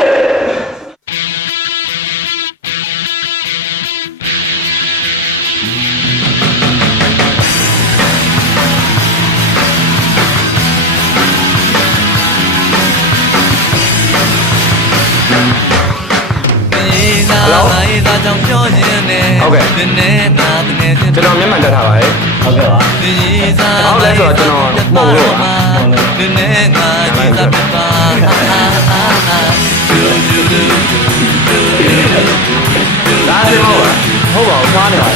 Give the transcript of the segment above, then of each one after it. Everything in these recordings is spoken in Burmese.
Okay. ကျွန်တော်မျက်မှန်တက်ထားပါလေဟုတ်ကဲ့ပါဟုတ်လဲဆိုတော့ကျွန်တော်မဟုတ်လို့ပါဒါလည်းဟုတ်ပါဘူးမှားနေပါ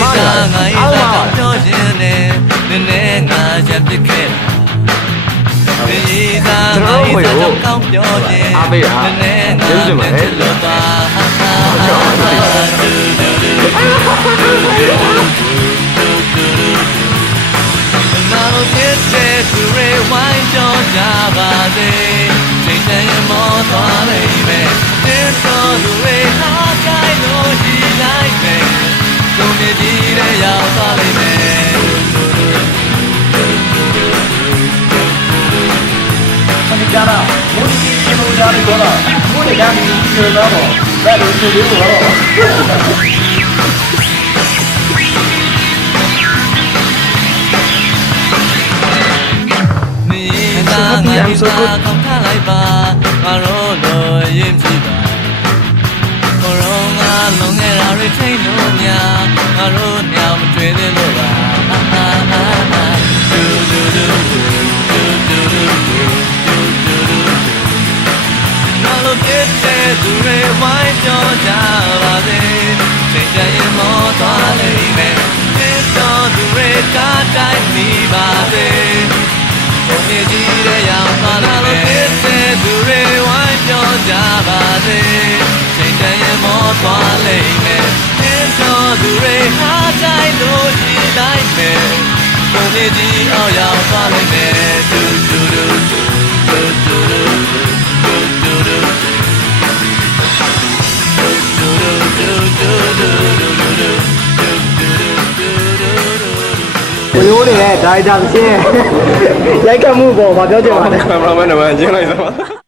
မှားနေပါအားပါပြောခြင်းနဲ့နည်းနည်းငါချက်ပြခဲ့ကျွန်တော်ကိုကောင်းပြောခြင်းအားပေးတာနည်းနည်းငါချက်လို့ပါနာလို့ဖြစ်တဲ့သူတွေဝိုင်းကြောကြပါစေစိတ်တိုင်းမောသွားလိမ့်မယ်တဲ့တော်သူတွေအားကိုင်းလို့ရှိလိုက်မယ်ကိုမြည်ကြီးတဲ့ရောက်သွားလိမ့်မယ်ဒီကြတာဘုန်းကြီးရှင်တို့ကြားလို့တော့ဘုန်းကြီးကဒီလိုတော့ဘယ်လိုဆိုလို့တော့I'm so good ကောင်းထားလိုက်ပါငါတို့လိုရင်ကြည့်ပါကိုရောငါလုံးငယ်ရာတွေထိန်လို့ညာငါတို့ညမတွေ့သေးလို့ပါနာလို့ပြည့်တဲ့သူတွေဝိုင်းကြောကြပါစေစိတ်ကြရင်မောသွားလိမ့်မယ်ဒီတော့သူတွေကတိုင်းမိပါစေကိုမြည်ကြီးတဲ့ရောက်သွားလာလို့ဖြစ်တဲ့သူတွေဝိုင်းပြောကြပါစေချိန်တန်ရင်မောသွားလိမ့်မယ်တဲ့တော်သူတွေဟာတိုင်းလို့ရှိလိုက်မယ်ကိုမြည်ကြီးအောင်ရောက်သွားလိမ့်မယ်တူတူတူတူတူတူတူဘယ်လိုလဲဒါကြမ်းရှင်းရိုက်ခတ်မှုပေါ်မှာပြောကြပါနဲ့ကင်မရာမန်နံပါတ်ကျင်းလိုက်သမား